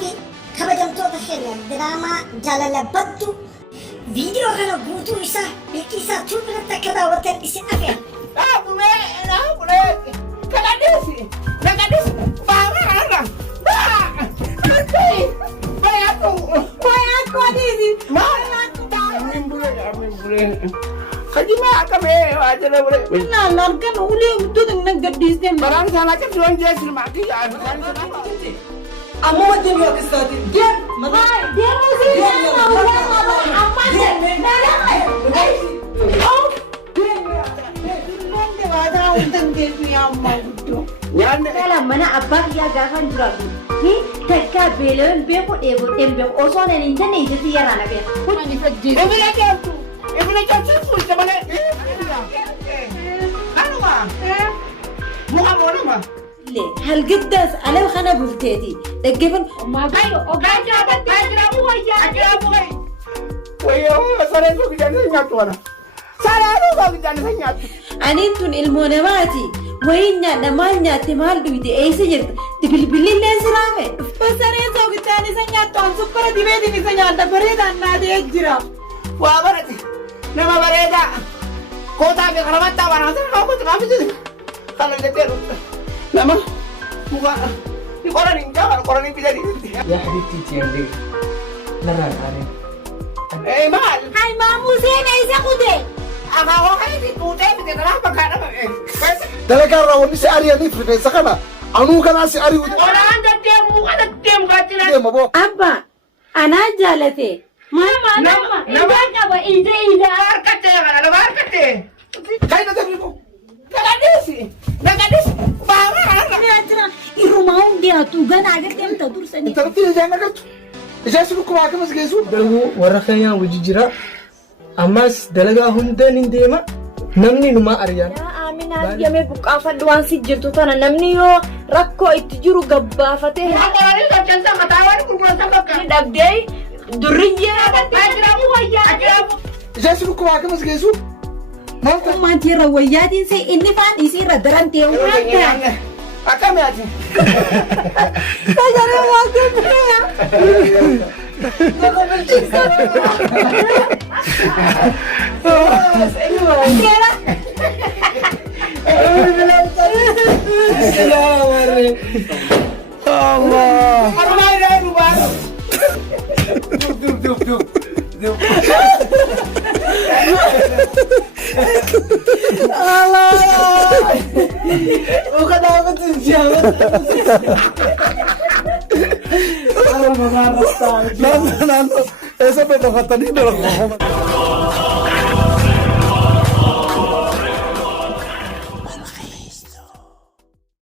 في kabajamtoota keenya diraamaa jaalala baddu viidiyoo kana guutuu isaa bilkisaa tuubirratti akka daawwatan isin afeera. Amma wajjin yoo kistaati. Deem. Maal deemuu Kala mana abbaa kiyyaa gaafa hin jiraatu ni takka beela'een beeku dheeboteen beeku osoo nan hin jenne ijatti yaraan abeera. Halgiddaas alam kana bulteeti. Dhaggeeffan. Aniin tun ilmoo namaati. Wayiin nyaadha maal nyaatte maal dhugde eessa jirta? Bilbilillee siraame. Sareen soogichaan isa nyaattu an sukkara dibeetiin isa nyaadha bareedaan naatee jira. Waa barate nama bareedaa kootaa fi karabattaa waraansa nama gosa kaafisiisa kana jettee nama muka ni qoraniin jaaban qoraniin fidanii. يا حبيبتي تيندي لا لا عليك Maal? Hai maamu seena isa kude. Akaakoo kan itti tuutee fide kanaa bakka dhaba. Dalagaa wanni si ari'aniif rifeensa kana anuu kanaa si ari'u. Oraan deddeemu kan deddeemu gaachina. Deema boo. Abba anaa jaalate. Nama qaba ija. Harkattee kana nama harkattee. Kan inni taphatu. Nagaddeesi. Nagaddeesi. Baaba kanarra. Irumaa hundeatu ganaa agarteemta dursanii. Intalatti ijaan agartu. Ijaan si dhukkubaa akkamas geessu. دلو ورخيا وجيجرا أماس دلقا هندن انديما نمني نما أريان Aminaan yamee buqqaafadhu waan si jirtu tana namni yoo rakkoo itti jiru gabbaafatee Qoranii sochoonsa mataa waan gurguratan bakka. ni dhabdee durriyyee Ajiraamu wayyaa. Ajiraamu. Ijaan si dhukkubaa akkamas geessu. Maal ta'e? Ummaanti irra wayyaatiin see inni faan isii irra daran ta'e waan ta'e. Akkami ati? Tajaajila waan gaggeessaa. Allah. Harmaa irraa dhubaa. Uka dapat siapa? Nanti, esa pedo kata ni dah.